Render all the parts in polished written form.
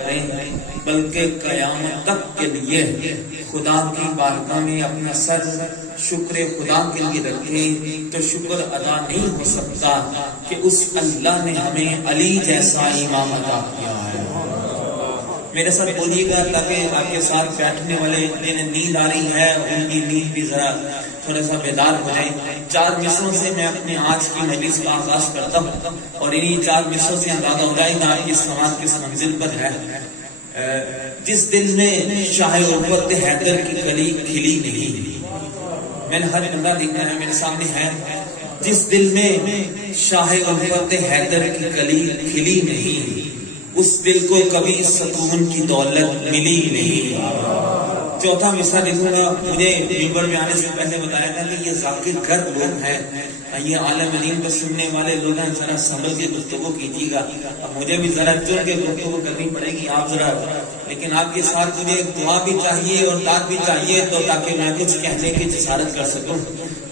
کریں بلکہ قیامت تک کے لیے خدا کی بارگاہ میں اپنا سر شکر خدا کے لیے رکھیں تو شکر ادا نہیں ہو سکتا کہ اس اللہ نے ہمیں علی جیسا امام عطا کیا ہے۔ میرے ساتھ بولیے گا تاکہ آپ کے ساتھ بیٹھنے والے جنہیں نیند آ رہی ہے ان کی نیند بھی ذرا تھوڑا سا بیدار ہو جائے۔ 4 مصروں سے میں اپنے آج کی مجلس کا آغاز کرتا ہوں اور انہی 4 مصروں سے اندازہ ہو جائے گا کہ سماج کس منزل پر ہے۔ جس دل میں شاہ الفت حیدر کی کلی کھلی نہیں، میں نے ہر بندہ دیکھنا ہے میرے سامنے ہے، جس دل میں شاہ الفت حیدر کی کلی کھلی نہیں اس دل کو کبھی سکون کی دولت ملی نہیں۔ چوتھا مصرع لکھوں گا، مجھے منبر میں آنے سے پہلے بتایا تھا کہ یہ ذاکر گرد لوگ ہیں، یہ عالم دین کو سننے والے لوگ ہیں، ذرا سمجھ کے گفتگو کیجیے گا۔ اب مجھے بھی ذرا چن کے گفتگو کرنی پڑے گی، آپ ذرا، لیکن آپ کے ساتھ مجھے ایک دعا بھی چاہیے اور داد بھی چاہیے تو تاکہ میں کچھ کہنے کی جسارت کر سکوں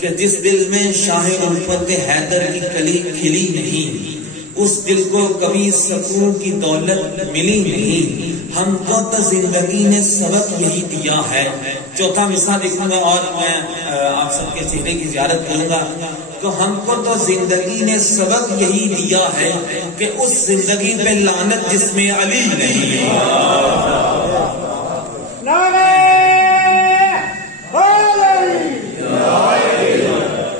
کہ جس دل میں شاہ الفت حیدر کی کلی کھلی نہیں اس دل کو کبھی سکون کی دولت ملی نہیں، ہم کو تو زندگی نے سبق یہی دیا ہے۔ چوتھا مصرع لکھوں گا اور میں آپ سب کے چہرے کی زیارت کروں گا، تو ہم کو تو زندگی نے سبق یہی دیا ہے کہ اس زندگی پہ لعنت جس میں علی نہیں۔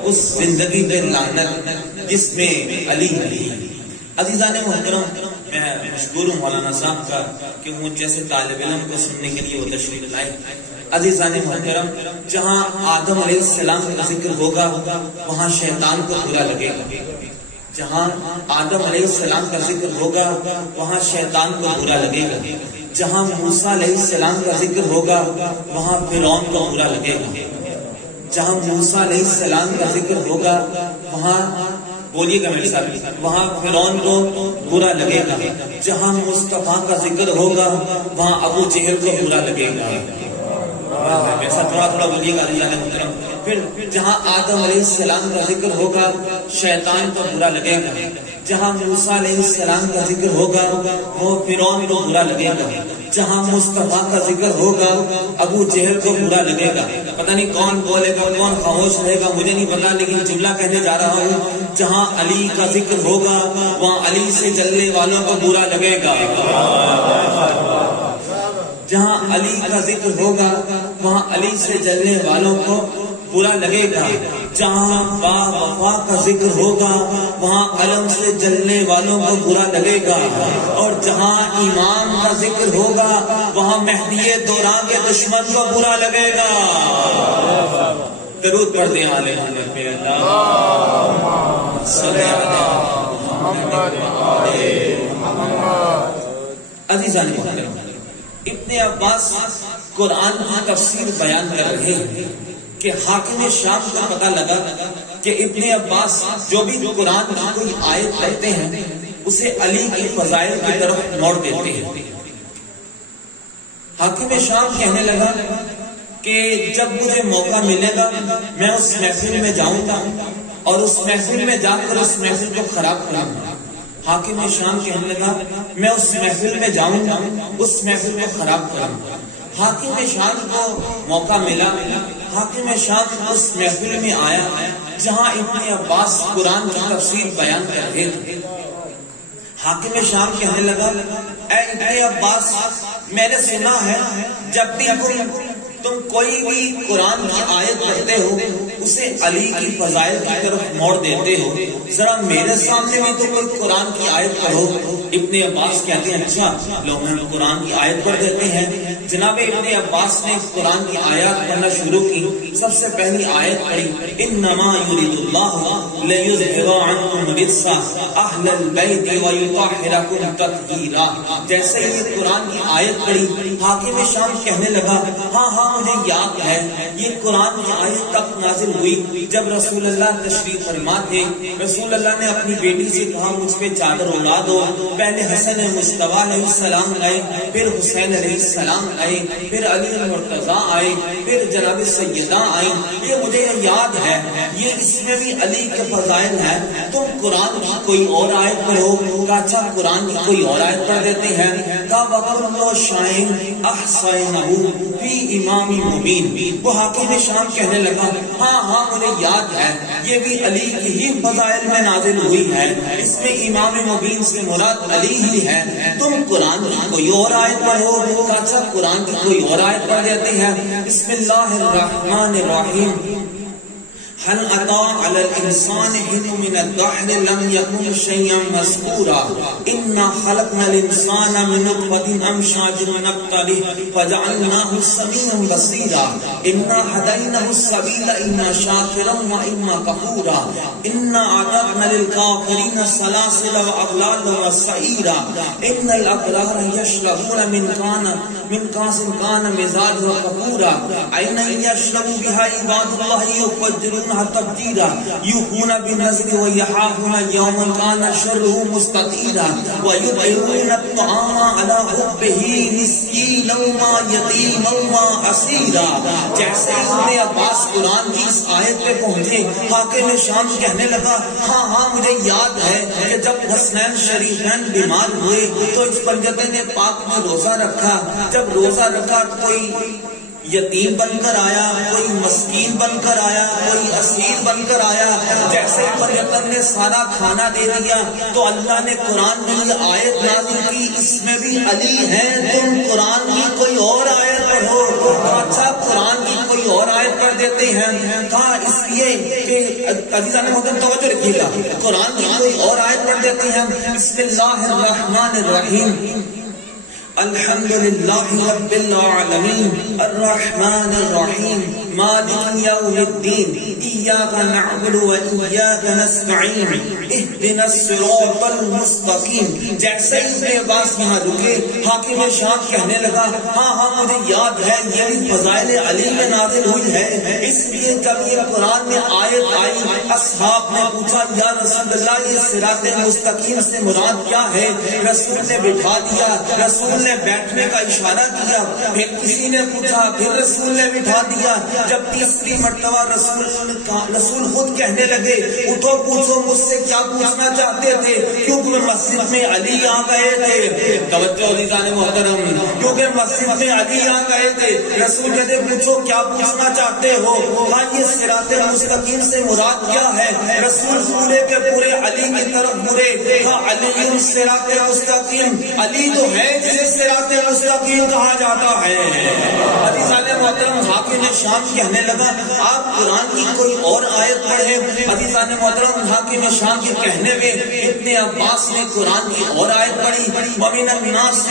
اس زندگی پہ لعنت جس میں علی نہیں۔ عزیزان محترم، میں مشکور ہوں مولانا صاحب کا کہ وہ جیسے طالب علم کو سننے کے لیے وہ تشریف لائے۔ عزیزان محترم، جہاں آدم علیہ السلام کا ذکر ہوگا وہاں شیطان کو برا لگے گا، جہاں آدم علیہ السلام کا ذکر ہوگا وہاں شیطان کو برا لگے گا، جہاں موسیٰ علیہ السلام کا ذکر ہوگا وہاں فرعون کو برا لگے گا، جہاں موسیٰ علیہ السلام کا ذکر ہوگا وہاں بولیے گا میرے ساتھ، وہاں فرعون کو برا لگے گا، جہاں مصطفیٰ کا ذکر ہوگا وہاں ابو جہل کو برا لگے گا۔ ایسا تھوڑا تھوڑا بولیے گا عزیزان محترم۔ پھر جہاں آدم علیہ السلام کا ذکر ہوگا شیطان کو برا لگے گا، جہاں موسیٰ علیہ السلام کا ذکر ہوگا وہ فرعون کو برا لگے گا، جہاں مصطفیٰ کا ذکر ہوگا ابو جہل کو برا لگے گا۔ پتہ نہیں کون بولے گا کون خاموش رہے گا مجھے نہیں پتا، لیکن جملہ کہنے جا رہا ہوں، جہاں علی کا ذکر ہوگا وہاں علی سے جلنے والوں کو برا لگے گا، جہاں علی کا ذکر ہوگا وہاں علی سے جلنے والوں کو برا لگے گا، جہاں با وفا کا ذکر ہوگا وہاں علم سے جلنے والوں کو برا لگے گا، اور جہاں ایمان کا ذکر ہوگا وہاں مہدی دوران کے دشمن کو برا لگے گا۔ درود پڑھ دیں آلے حضرت پہ اللہ صلی اللہ عزیزان محترم، ابن عباس قرآن کی تفسیر بیان کر رہے ہیں کہ حاکم شام کو پتہ لگا کہ ابن عباس جو بھی قرآن کی کوئی آیت پڑھتے ہیں اسے علی کی فضائل کی طرف موڑ دیتے ہیں۔ حاکم شام کہنے لگا کہ جب مجھے موقع ملے گا میں اس محفل میں جاؤں گا اور اس محفل میں جا کر اس محفل کو خراب کروں گا۔ حاکم شام کہنے لگا میں اس محفل میں جاؤں گا اس محفل کو خراب کروں گا۔ حاکم شام کو موقع ملا، حاکم شام اس محفل میں آیا جہاں ابن عباس قرآن کی تفسیر بیان کرتے تھے۔ حاکم شام کہنے لگا اے ابن عباس، میں نے سنا ہے جب بھی تم کوئی بھی قرآن کی آیت پڑھتے ہو اسے علی کی فضائل کی طرف موڑ دیتے ہو، ذرا میرے سامنے میں تم کوئی قرآن کی آیت پڑھو۔ ابن عباس کہتے ہیں اچھا لوگ ہم قرآن کی آیت پڑھ دیتے ہیں۔ جناب ابن عباس نے قرآن کی آیات پڑھنا شروع کی۔ سب سے پہلی آیت پڑھی انما یرید اللہ لیذھب عنکم الرجس اہل البیت ویطہرکم تطہیرا۔ جیسے ہی قرآن کی آیت پڑھی حاکم شام کہنے لگا ہاں مجھے یاد ہے یہ قرآن کی آیت تک نازل ہوئی جب رسول اللہ تشریف فرما تھے۔ رسول اللہ نے اپنی بیٹی سے کہا مجھ پہ چادر اڑا دو۔ پہلے حسن مصطفیٰ علیہ السلام آئے، پھر حسین علیہ السلام آئے، پھر علی المرتضیٰ آئے، پھر جناب سیدہ آئیں۔ یہ مجھے یاد ہے، یہ اس میں بھی علی کے فضائل ہیں۔ تم قرآن کی کوئی اور آیت پڑھو۔ اچھا قرآن کی کوئی اور آیت پڑھ دیتے ہیں۔ وَكُلُّ شَيْءٍ أَحْصَيْنَاهُ فِي إِمَامٍ مُبِينٍ. وہ حاکم شام کہنے لگا ہاں مجھے یاد ہے، یہ بھی علی کی ہی فضائل میں نازل ہوئی ہے، اس میں امام مبین سے مراد علی ہی ہے. تم قرآن کی کوئی اور آیت پڑھو. اچھا قرآن کی کوئی اور آیت پڑھ دیتے ہیں. بسم اللہ الرحمن الرحیم. هل أتى على الإنسان حين من الدهر لم يكن شيئا مذكورا إنا خلقنا الإنسان من نطفة أمشاج نبتليه فجعلناه سميعا بصيرا إنا هديناه السبيل إما شاكرا وإما كفورا إنا أعتدنا للكافرين سلاسل وأغلالا وسعيرا إن الأبرار يشربون من كاس كان مزاجها كفورا عينا يشرب بها عباد الله يفجرون تبدیرا یوفون بالنذر ویخافون یوما کان شرہ مستطیرا ویطعمون الطعام علی حبہ مسکینا ویتیما واسیرا. جیسے ابن عباس قرآن کی اس آیت پہ پہنچے، حاکم شام کہنے لگا ہاں مجھے یاد ہے کہ جب حسنین شریفین بیمار ہوئے تو اس پنجابی نے پاک میں روزہ رکھا. جب روزہ رکھا کوئی یتیم بن کر آیا، کوئی مسکین بن کر آیا، کوئی اسیر بن کر آیا. جیسے ہی پنجتن نے سارا کھانا دے دیا تو اللہ نے قرآن میں یہ آیت نازل کی، اس میں بھی علی ہے، تم قرآن کی کوئی اور آیت پڑھو. اچھا قرآن کی کوئی اور آیت پڑھ دیتے ہیں. کہا اس لیے کہ عزیزان محترم توجہ رکھیے گا، قرآن کی کوئی اور آیت پڑھ دیتے ہیں. بسم اللہ الرحمن الرحیم. الحمد للہ رب العالمین الرحمن الرحیم مالک یوم الدین ایاک نعبد و ایاک نستعین اہدنا الصراط المستقیم. جیسے ابن عباس یہاں رکے، حاکم شام کہنے لگا ہاں مجھے یاد ہے، یہ بھی فضائل علی میں نازل ہوئی ہے. اس لیے جب یہ قرآن میں آیت آئی، اصحاب نے پوچھا یا رسول اللہ یہ صراط مستقیم سے مراد کیا ہے؟ رسول نے بٹھا دیا، رسول نے بیٹھنے کا اشارہ کیا. پھر کسی نے پوچھا، پھر رسول نے بٹھا دیا. جب تیسری مرتبہ رسول خود کہنے لگے اٹھو پوچھو مجھ سے کیا پوچھنا چاہتے تھے، کیونکہ میں مسجد میں علی آ گئے تھے. توجہ عزیزان محترم، کیونکہ مسجد میں علی آ گئے تھے. رسول کہتے پوچھو کیا پوچھنا چاہتے ہو. ہاں یہ صراط مستقیم سے مراد کیا ہے؟ رسول پورے کے پورے علی کی طرف مڑے. ہاں علی صراط مستقیم، علی تو ہے جسے صراط مستقیم کہا جاتا ہے. عزیزان محترم حاکم شام کہنے لگا آپ قرآن کی کوئی اور آیت پڑھیں. عزیزان محترم حاکم شام کے کہنے میں ابن عباس نے قرآن کی اور آیت پڑھی. وَمِنَ النَّاسِ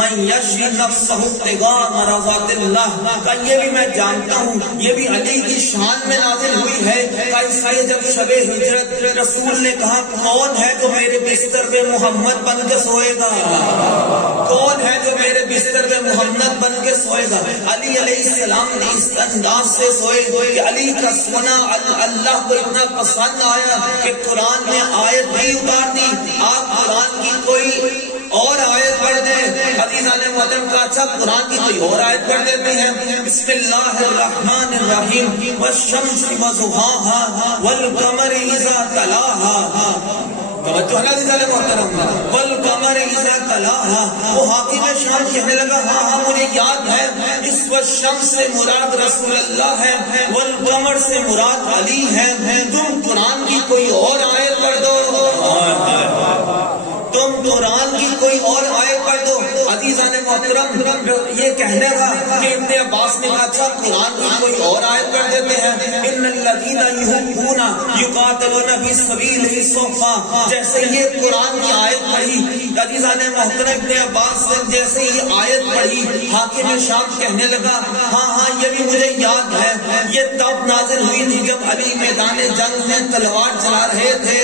مَن يَشْرِي نَفْسَهُ ابْتِغَاءَ مَرْضَاتِ اللَّهِ. کہ یہ بھی میں جانتا ہوں یہ بھی علی کی شان میں نازل ہوئی ہے. کہ جب شب ہجرت رسول نے کہا کون ہے جو میرے بستر پہ محمد بن کے سوئے گا، کون ہے جو میرے بستر پہ محمد بن کے سوئے گا. علی علیہ السلام نے اس انداز سے سوئے کہ علی کا سونا اللہ کو اتنا پسند آیا کہ قرآن میں آیت بھی اتار دی. آپ قرآن کی کوئی اور آیت پڑھ دیں. عزیزان محترم کا اچھا قرآن کی کوئی اور آیت پڑھ دیتے ہیں. بسم اللہ الرحمن الرحیم. والشمس وضحاها والقمر اذا تلاها. توجہ ہے عزیزان محترم. والقمر اذا تلاها. وہ حاکم شام کہنے لگا ہاں مجھے یاد ہے، اس والشمس سے مراد رسول اللہ ہے، والقمر سے مراد علی ہے. تم قرآن کی کوئی اور آیت پڑھ دو، تم قرآن کی کوئی اور آیت پڑھ دو. عزیزان محترم یہ کہنے کا کہ ابن عباس نے کہا اچھا قرآن کی کوئی اور آیت پڑھ دیتے ہیں. ان الذین یحبون یقاتلون فی سبیلہ صفا. جیسے یہ قرآن کی آیت پڑھی عزیزان محترم ابن عباس نے جیسے یہ آیت پڑھی، حاکم شام کہنے لگا ہاں یہ بھی مجھے یاد ہے، یہ تب نازل ہوئی تھی جب علی میدان جنگ میں تلوار چلا رہے تھے.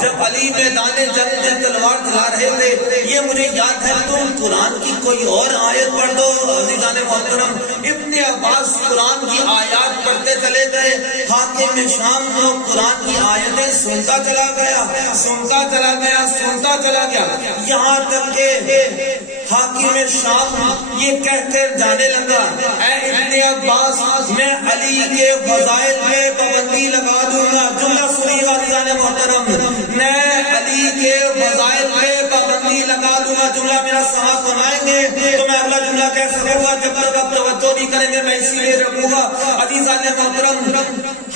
جب علی میدان جنگ میں تلوار چلا رہے تھے یہ مجھے یاد ہے. تم قرآن کی کوئی اور آیت پڑھ دو. عزیزان محترم ابن عباس قرآن کی آیات پڑھتے چلے گئے. حاکم شام کو قرآن کی آیتیں سنتا چلا گیا، سنتا چلا گیا، سنتا چلا گیا، یہاں تک کہ حاکم شام یہ کہہ کر جانے لگا، اے ابن عباس میں علی کے فضائل پہ پابندی لگا دوں گا. جملہ سنی عزیزان محترم، میں علی کے فضائل پہ پابندی لگا دوں گا. جملہ میرا ساتھ بنائیں گے تو میں اگلا جملہ کہہ سکوں گا، جب تک آپ توجہ نہیں کریں گے میں اسی لیے رکھوں گا. عزیزان محترم،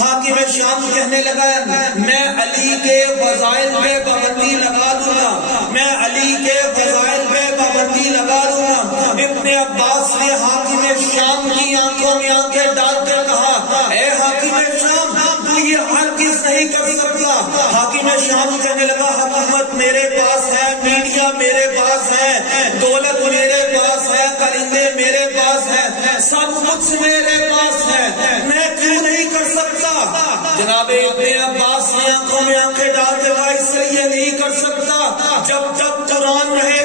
حاکم شام کہنے لگا میں علی کے فضائل پہ پابندی لگا دوں گا، میں علی کے فضائل پہ پابندی لگا دوں گا. ابن عباس نے حاکم شام کی آنکھوں میں آنکھیں ڈال کر کہا، اے حاکم شام تو یہ ہرگز نہیں کر سکتا. حاکم شام کہنے لگا، حکومت میرے پاس ہے، میڈیا میرے پاس ہے، دولت میرے پاس ہے، کرندے میرے پاس ہے، سب کچھ میرے پاس ہے، میں کیوں نہیں کر سکتا؟ جناب ابن عباس نے آنکھوں میں آنکھیں ڈال کے کہا، اس لیے نہیں کر سکتا جب تک قرآن رہے